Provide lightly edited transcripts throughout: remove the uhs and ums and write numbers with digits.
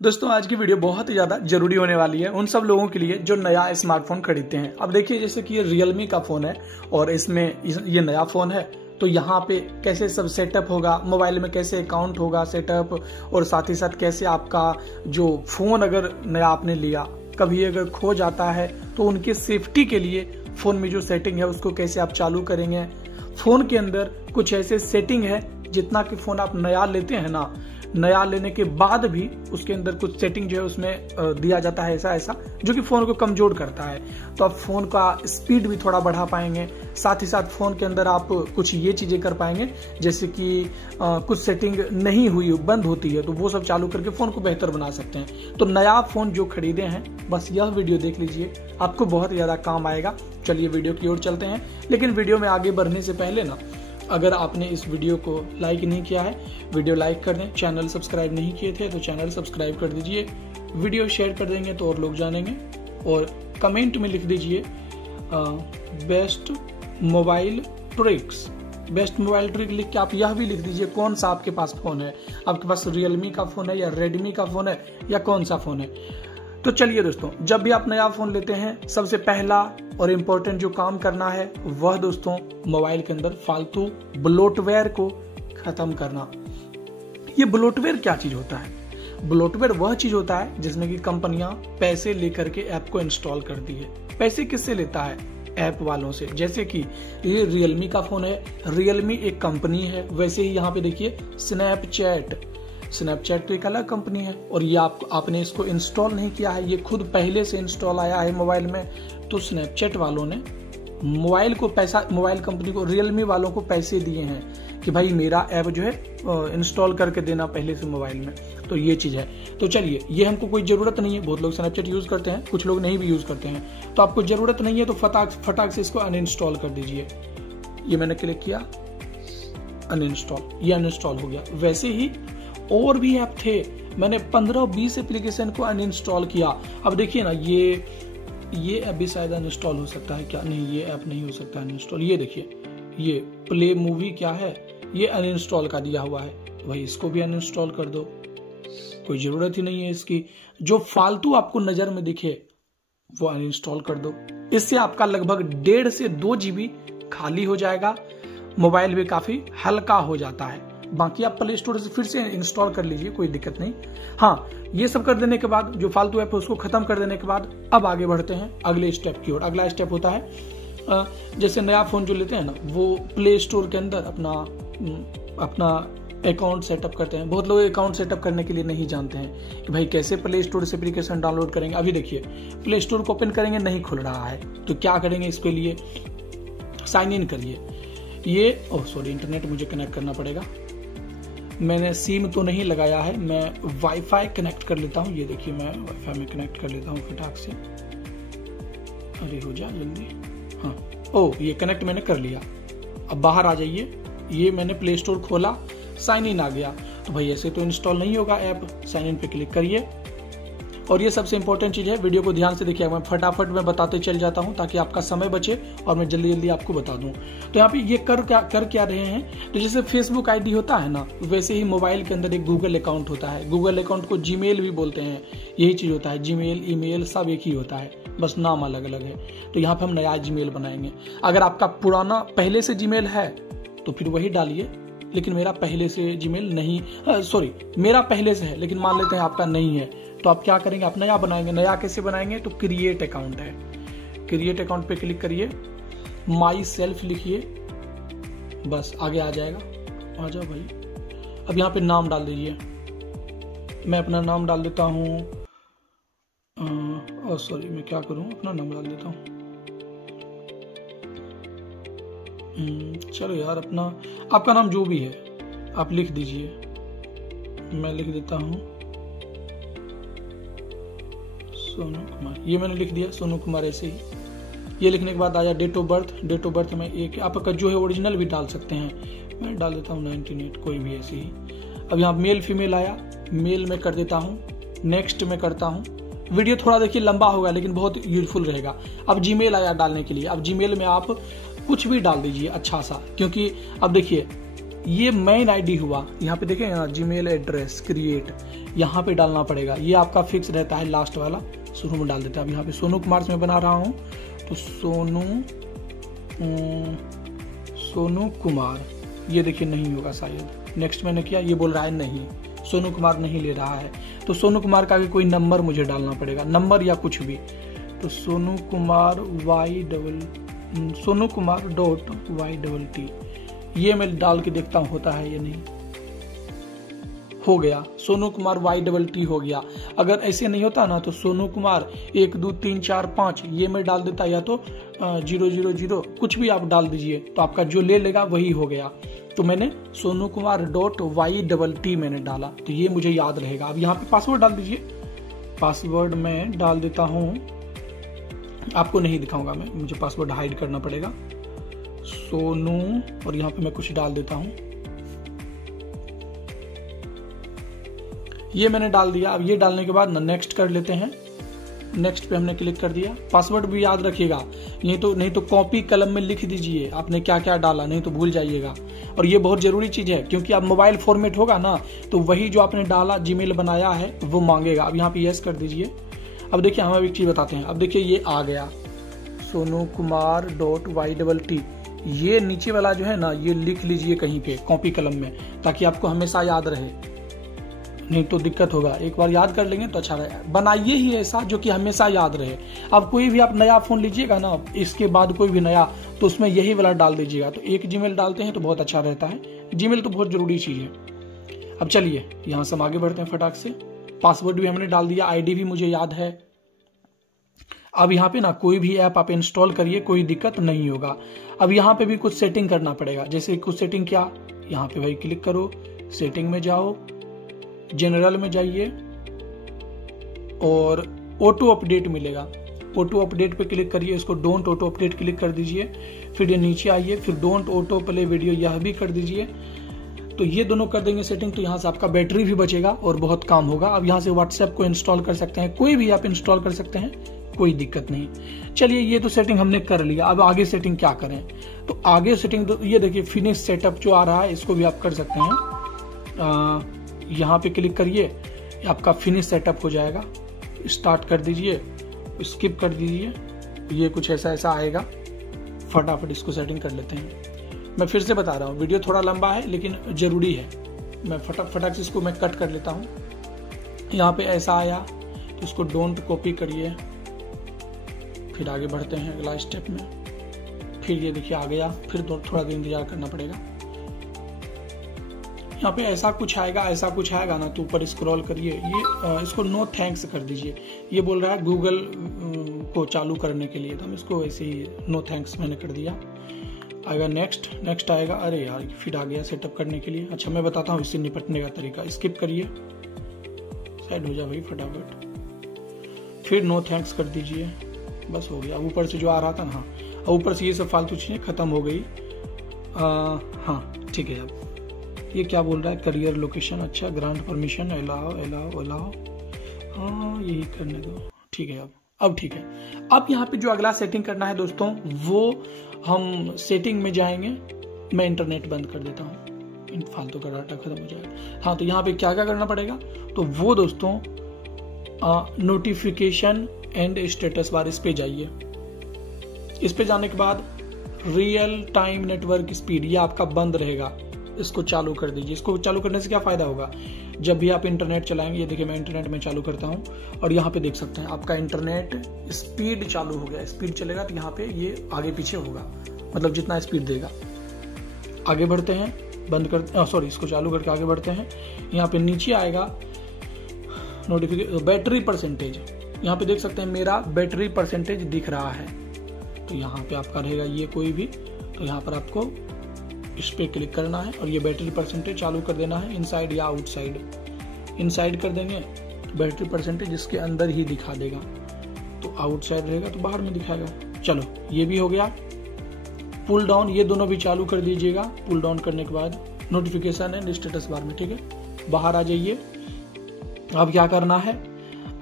दोस्तों आज की वीडियो बहुत ही ज़्यादा जरूरी होने वाली है उन सब लोगों के लिए जो नया स्मार्टफोन खरीदते हैं। अब देखिए जैसे कि ये रियलमी का फ़ोन है और इसमें ये नया फ़ोन है, तो यहाँ पे कैसे सब सेटअप होगा, मोबाइल में कैसे अकाउंट होगा सेटअप, और साथ ही साथ कैसे आपका जो फ़ोन अगर नया आपने लिया कभी अगर खो जाता है तो उनके सेफ्टी के लिए फ़ोन में जो सेटिंग है उसको कैसे आप चालू करेंगे। फ़ोन के अंदर कुछ ऐसे सेटिंग है जितना कि फ़ोन आप नया लेते हैं ना, नया लेने के बाद भी उसके अंदर कुछ सेटिंग जो है उसमें दिया जाता है ऐसा जो कि फ़ोन को कमज़ोर करता है, तो आप फ़ोन का स्पीड भी थोड़ा बढ़ा पाएंगे। साथ ही साथ फ़ोन के अंदर आप कुछ ये चीज़ें कर पाएंगे जैसे कि कुछ सेटिंग नहीं हुई बंद होती है तो वो सब चालू करके फ़ोन को बेहतर बना सकते हैं। तो नया फ़ोन जो खरीदे हैं बस यह वीडियो देख लीजिए, आपको बहुत ज़्यादा काम आएगा। चलिए वीडियो की ओर चलते हैं, लेकिन वीडियो में आगे बढ़ने से पहले ना, अगर आपने इस वीडियो को लाइक नहीं किया है वीडियो लाइक कर दें, चैनल सब्सक्राइब नहीं किए थे तो चैनल सब्सक्राइब कर दीजिए, वीडियो शेयर कर देंगे तो और लोग जानेंगे, और कमेंट में लिख दीजिए best mobile tricks. Best mobile trick लिख के आप यह भी लिख दीजिए कौन सा आपके पास फ़ोन है, आपके पास रियलमी का फ़ोन है या रेडमी का फ़ोन है या कौन सा फ़ोन है। तो चलिए दोस्तों, जब भी आप नया फ़ोन लेते हैं सबसे पहला और इम्पोर्टेंट जो काम करना है वह दोस्तों मोबाइल के अंदर फालतू ब्लोटवेयर को खत्म करना। ये ब्लोटवेयर क्या चीज होता है? ब्लोटवेयर वह चीज होता है जिसमें कि कंपनियां पैसे लेकर के ऐप को इंस्टॉल करती है। पैसे किससे लेता है? ऐप वालों से। जैसे कि ये रियलमी का फोन है, रियलमी एक कंपनी है, वैसे ही यहाँ पे देखिए स्नैपचैट तो एक अलग कंपनी है, और ये आपने इसको इंस्टॉल नहीं किया है, ये खुद पहले से इंस्टॉल आया है मोबाइल में। तो स्नैपचैट वालों ने मोबाइल कंपनी को, रियलमी वालों को पैसे दिए हैं कि भाई मेरा ऐप जो है इंस्टॉल करके देना पहले से मोबाइल में। तो ये चीज है। तो चलिए, ये हमको कोई जरूरत नहीं है, बहुत लोग स्नैपचैट यूज करते हैं, कुछ लोग नहीं भी यूज करते हैं, तो आपको जरूरत नहीं है तो फटाक से इसको अनइंस्टॉल कर दीजिए। ये मैंने क्लिक किया अनइंस्टॉल, ये अनइंस्टॉल हो गया। वैसे ही और भी ऐप थे, मैंने 15-20 एप्लीकेशन को अनइंस्टॉल किया। अब देखिए ना, ये ऐप भी शायद अनइंस्टॉल हो सकता है क्या? नहीं, ये ऐप नहीं हो सकता अनइंस्टॉल। ये देखिए, ये प्ले मूवी क्या है, ये अनइंस्टॉल का दिया हुआ है, भाई इसको भी अनइंस्टॉल कर दो, कोई जरूरत ही नहीं है इसकी। जो फालतू आपको नजर में दिखे वो अनइंस्टॉल कर दो। इससे आपका लगभग 1.5 से 2 GB खाली हो जाएगा, मोबाइल भी काफी हल्का हो जाता है। बाकी आप प्ले स्टोर से फिर से इंस्टॉल कर लीजिए, कोई दिक्कत नहीं। हाँ, ये सब कर देने के बाद, जो फालतू ऐप है उसको खत्म कर देने के बाद अब आगे बढ़ते हैं अगले स्टेप की ओर। अगला स्टेप होता है जैसे नया फोन जो लेते हैं ना, वो प्ले स्टोर के अंदर अपना अकाउंट सेटअप करते हैं। बहुत लोग अकाउंट सेटअप करने के लिए नहीं जानते हैं कि भाई कैसे प्ले स्टोर से एप्लीकेशन डाउनलोड करेंगे। अभी देखिए, प्ले स्टोर को ओपन करेंगे, नहीं खुल रहा है, तो क्या करेंगे? इसके लिए साइन इन करिए। इंटरनेट मुझे कनेक्ट करना पड़ेगा। मैंने सिम तो नहीं लगाया है, मैं वाईफाई कनेक्ट कर लेता हूँ। ये देखिए, मैं वाईफाई में कनेक्ट कर लेता हूँ फटाक से। अरे हो जा जल्दी। हाँ, ये कनेक्ट मैंने कर लिया। अब बाहर आ जाइए, ये मैंने प्ले स्टोर खोला, साइन इन आ गया। तो भाई ऐसे तो इंस्टॉल नहीं होगा ऐप, साइन इन पे क्लिक करिए। और ये सबसे इंपॉर्टेंट चीज है, वीडियो को ध्यान से देखिए, मैं फटाफट में बताते चल जाता हूं ताकि आपका समय बचे और मैं जल्दी आपको बता दूं। तो यहाँ पे ये कर क्या रहे हैं, तो जैसे फेसबुक आईडी होता है ना, वैसे ही मोबाइल के अंदर एक गूगल अकाउंट होता है। गूगल अकाउंट को जीमेल भी बोलते हैं, यही चीज होता है। जीमेल, ईमेल सब एक ही होता है, बस नाम अलग अलग है। तो यहाँ पे हम नया जीमेल बनाएंगे। अगर आपका पुराना पहले से जीमेल है तो फिर वही डालिए, लेकिन मेरा पहले से जीमेल नहीं, मेरा पहले से है लेकिन मान लेते हैं आपका नहीं है, तो आप क्या करेंगे? आप नया बनाएंगे। नया कैसे बनाएंगे? तो क्रिएट अकाउंट है, क्रिएट अकाउंट पे क्लिक करिए, माई सेल्फ लिखिए, बस आगे आ जाएगा। आ जाओ भाई। अब यहाँ पे नाम डाल दीजिए, मैं अपना नाम डाल देता हूँ। मैं क्या करूँ, अपना नाम डाल देता हूँ। चलो यार, आपका नाम जो भी है आप लिख दीजिए। मैं लिख देता हूँ सोनू कुमार, ये मैंने लिख दिया सोनू कुमार। ऐसे ही ये लिखने के बाद आया डेट ऑफ बर्थ में एक आपका जो है ओरिजिनल भी डाल सकते हैं, मैं डाल देता हूँ 1998, कोई भी ऐसे ही। अब यहाँ मेल फीमेल आया, मेल में कर देता हूँ, नेक्स्ट में करता हूँ। वीडियो थोड़ा देखिए लंबा होगा लेकिन बहुत यूजफुल रहेगा। अब जीमेल आया डालने के लिए, अब जीमेल में आप कुछ भी डाल दीजिए अच्छा सा, क्योंकि अब देखिए ये मेन आईडी हुआ, यहाँ पे देखें यहाँ जीमेल एड्रेस क्रिएट, यहाँ पे डालना पड़ेगा। ये आपका फिक्स रहता है, लास्ट वाला शुरू में डाल देते हैं। अब यहाँ पे सोनू कुमार से मैं बना रहा हूँ तो सोनू कुमार, ये देखिए नहीं होगा शायद। नेक्स्ट मैंने किया, ये बोल रहा है नहीं, सोनू कुमार नहीं ले रहा है। तो सोनू कुमार का भी कोई नंबर मुझे डालना पड़ेगा, नंबर या कुछ भी। तो सोनू कुमार .YTT, ये मैं डाल के देखता हूँ होता है या नहीं। हो गया, सोनू कुमार YTT हो गया। अगर ऐसे नहीं होता ना तो सोनू कुमार 1 2 3 4 5 ये मैं डाल देता, या तो 000 कुछ भी आप डाल दीजिए, तो आपका जो ले लेगा वही हो गया। तो मैंने सोनू कुमार .YTT मैंने डाला, तो ये मुझे याद रहेगा। अब यहाँ पे पासवर्ड डाल दीजिए। पासवर्ड मैं डाल देता हूँ, आपको नहीं दिखाऊंगा मैं, मुझे पासवर्ड हाइड करना पड़ेगा। सोनू, और यहाँ पे मैं कुछ डाल देता हूँ, ये मैंने डाल दिया। अब ये डालने के बाद ना नेक्स्ट कर लेते हैं। नेक्स्ट पे हमने क्लिक कर दिया। पासवर्ड भी याद रखिएगा, नहीं तो कॉपी कलम में लिख दीजिए आपने क्या क्या डाला, नहीं तो भूल जाइएगा। और ये बहुत जरूरी चीज है, क्योंकि अब मोबाइल फॉर्मेट होगा ना तो वही जो आपने डाला जीमेल बनाया है वो मांगेगा। अब यहाँ पे यस कर दीजिए। अब देखिए हम एक चीज बताते हैं। अब देखिए ये आ गया सोनू कुमार .YTT। ये नीचे वाला जो है ना, ये लिख लीजिए कहीं पे कॉपी कलम में, ताकि आपको हमेशा याद रहे, नहीं तो दिक्कत होगा। एक बार याद कर लेंगे तो अच्छा रहेगा। बनाइए ही ऐसा जो कि हमेशा याद रहे। अब कोई भी आप नया फोन लीजिएगा ना, इसके बाद कोई भी नया, तो उसमें यही वाला डाल दीजिएगा। तो एक जीमेल डालते हैं तो बहुत अच्छा रहता है। जीमेल तो बहुत जरूरी चीज है। अब चलिए यहाँ से हम आगे बढ़ते हैं फटाक से। पासवर्ड भी हमने डाल दिया, आईडी भी मुझे याद है। अब यहाँ पे ना कोई भी ऐप आप इंस्टॉल करिए, कोई दिक्कत नहीं होगा। अब यहाँ पे भी कुछ सेटिंग करना पड़ेगा। जैसे कुछ सेटिंग क्या, यहाँ पे भाई क्लिक करो, सेटिंग में जाओ, जनरल में जाइए और ऑटो अपडेट मिलेगा। ऑटो अपडेट पे क्लिक करिए, इसको डोंट ऑटो अपडेट क्लिक कर दीजिए। फिर ये नीचे आइए, फिर डोंट ऑटो प्ले वीडियो यह भी कर दीजिए। तो ये दोनों कर देंगे सेटिंग, तो यहाँ से आपका बैटरी भी बचेगा और बहुत काम होगा। अब यहाँ से व्हाट्सएप को इंस्टॉल कर सकते हैं, कोई भी आप इंस्टॉल कर सकते हैं, कोई दिक्कत नहीं। चलिए ये तो सेटिंग हमने कर लिया। अब आगे सेटिंग क्या करें, तो आगे सेटिंग तो ये देखिए फिनिश सेटअप जो आ रहा है, इसको भी आप कर सकते हैं। यहाँ पे क्लिक करिए, आपका फिनिश सेटअप हो जाएगा। स्टार्ट कर दीजिए, स्किप कर दीजिए, ये कुछ ऐसा आएगा। फटाफट इसको सेटिंग कर लेते हैं। मैं फिर से बता रहा हूँ, वीडियो थोड़ा लंबा है लेकिन जरूरी है। मैं फटाफट से इसको मैं कट कर लेता हूँ। यहाँ पे ऐसा आया तो इसको डोंट कॉपी करिए, फिर आगे बढ़ते हैं अगला स्टेप में। फिर ये देखिए आ गया, फिर थोड़ा देर इंतजार करना पड़ेगा। यहाँ पे ऐसा कुछ आएगा ना, तो ऊपर स्क्रॉल करिए, ये इसको नो थैंक्स कर दीजिए। ये बोल रहा है गूगल को चालू करने के लिए, तो हम इसको ऐसे ही नो थैंक्स मैंने कर दिया। आएगा नेक्स्ट आएगा। अरे यार फिर आ गया सेटअप करने के लिए। अच्छा मैं बताता हूँ इससे निपटने का तरीका। स्किप करिए, साइड हो जा भाई फटाफट। फिर नो थैंक्स कर दीजिए, बस हो गया। अब ऊपर से जो आ रहा था ना, हाँ, ऊपर से ये सब फालतू चीजें खत्म हो गई। हाँ ठीक है। अब ये क्या बोल रहा है, करियर लोकेशन, अच्छा ग्रांट परमिशन, अलाउ, हाँ यही करने दो, ठीक है। अब ठीक है। अब यहाँ पे जो अगला सेटिंग करना है दोस्तों, वो हम सेटिंग में जाएंगे। मैं इंटरनेट बंद कर देता हूँ, इन फालतू का डाटा खत्म हो जाएगा। हाँ तो यहाँ पे क्या क्या करना पड़ेगा, तो वो दोस्तों नोटिफिकेशन एंड स्टेटस बार, इस पे जाइए। इस पे जाने के बाद रियल टाइम नेटवर्क स्पीड, ये आपका बंद रहेगा, इसको चालू कर दीजिए। इसको चालू करने से क्या फायदा होगा, जब भी आप इंटरनेट चलाएंगे, ये देखिए मैं इंटरनेट में चालू करता हूँ और यहाँ पे देख सकते हैं आपका इंटरनेट स्पीड चालू हो गया। स्पीड चलेगा तो यहाँ पे ये आगे पीछे होगा, मतलब जितना स्पीड देगा। आगे बढ़ते हैं, इसको चालू करके आगे बढ़ते हैं। यहाँ पे नीचे आएगा नोटिफिकेशन, बैटरी परसेंटेज, यहाँ पे देख सकते हैं मेरा बैटरी परसेंटेज दिख रहा है। तो यहाँ पे आपका रहेगा ये कोई भी, तो यहाँ पर आपको इस पे क्लिक करना है और ये बैटरी परसेंटेज चालू कर देना है, इनसाइड या आउटसाइड। इनसाइड कर देंगे, बैटरी परसेंटेज इसके अंदर ही दिखा देगा, तो आउटसाइड रहेगा तो बाहर में दिखाएगा। चलो ये भी हो गया। पुल डाउन, ये दोनों भी चालू कर दीजिएगा। पुल डाउन करने के बाद नोटिफिकेशन एंड स्टेटस बार में, ठीक है। बाहर आ जाइए। अब क्या करना है,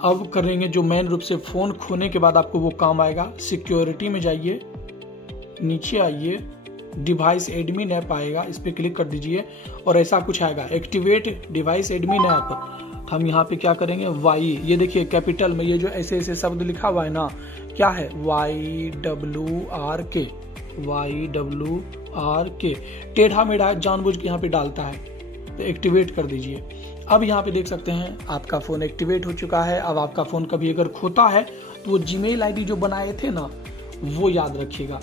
अब करेंगे जो मेन रूप से फोन खोने के बाद आपको वो काम आएगा। सिक्योरिटी में जाइए, नीचे आइए, डिवाइस एडमिन ऐप आएगा, इस पर क्लिक कर दीजिए और ऐसा कुछ आएगा, एक्टिवेट डिवाइस एडमिन ऐप। हम यहाँ पे क्या करेंगे, वाई, ये देखिए कैपिटल में ये जो ऐसे ऐसे शब्द लिखा हुआ है ना, क्या है, YWRK, YWRK, टेढ़ा मेढ़ा जानबूझ के यहाँ पे डालता है, तो एक्टिवेट कर दीजिए। अब यहाँ पे देख सकते हैं आपका फोन एक्टिवेट हो चुका है। अब आपका फोन कभी अगर खोता है तो वो जीमेल आईडी जो बनाए थे ना, वो याद रखिएगा,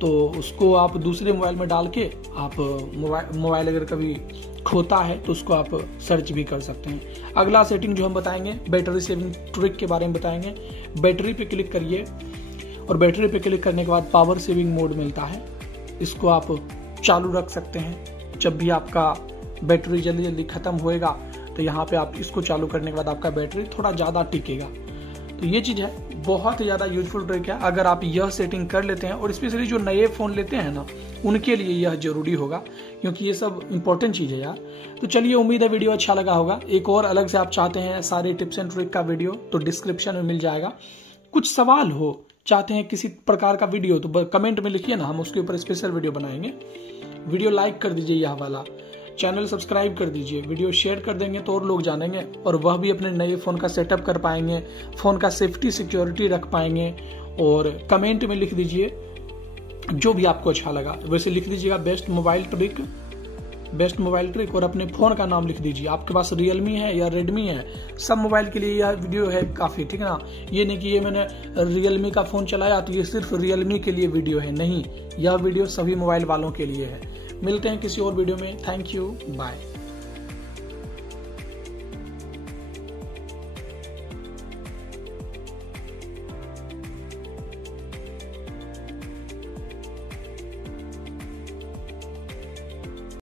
तो उसको आप दूसरे मोबाइल में डाल के आप मोबाइल अगर कभी खोता है तो उसको आप सर्च भी कर सकते हैं। अगला सेटिंग जो हम बताएंगे, बैटरी सेविंग ट्रिक के बारे में बताएंगे। बैटरी पे क्लिक करिए और बैटरी पे क्लिक करने के बाद पावर सेविंग मोड मिलता है, इसको आप चालू रख सकते हैं। जब भी आपका बैटरी जल्दी जल्दी खत्म होएगा तो यहाँ पे आप इसको चालू करने के बाद आपका बैटरी थोड़ा ज़्यादा टिकेगा। तो ये चीज़ है, बहुत ज़्यादा यूजफुल ट्रिक है। अगर आप यह सेटिंग कर लेते हैं, और स्पेशली जो नए फ़ोन लेते हैं ना, उनके लिए यह जरूरी होगा, क्योंकि ये सब इंपॉर्टेंट चीज़ है यार। तो चलिए, उम्मीद है वीडियो अच्छा लगा होगा। एक और अलग से आप चाहते हैं सारे टिप्स एंड ट्रिक का वीडियो, तो डिस्क्रिप्शन में मिल जाएगा। कुछ सवाल हो, चाहते हैं किसी प्रकार का वीडियो, तो कमेंट में लिखिए ना, हम उसके ऊपर स्पेशल वीडियो बनाएंगे। वीडियो लाइक कर दीजिए यह वाला, चैनल सब्सक्राइब कर दीजिए, वीडियो शेयर कर देंगे तो और लोग जानेंगे, और वह भी अपने नए फ़ोन का सेटअप कर पाएंगे, फ़ोन का सेफ्टी सिक्योरिटी रख पाएंगे। और कमेंट में लिख दीजिए जो भी आपको अच्छा लगा, वैसे लिख दीजिएगा बेस्ट मोबाइल ट्रिक, और अपने फ़ोन का नाम लिख दीजिए। आपके पास रियलमी है या रेडमी है, सब मोबाइल के लिए यह वीडियो है काफ़ी, ठीक है ना। ये नहीं कि ये मैंने रियलमी का फ़ोन चलाया तो ये सिर्फ रियलमी के लिए वीडियो है, नहीं, यह वीडियो सभी मोबाइल वालों के लिए है। मिलते हैं किसी और वीडियो में। Thank you, bye.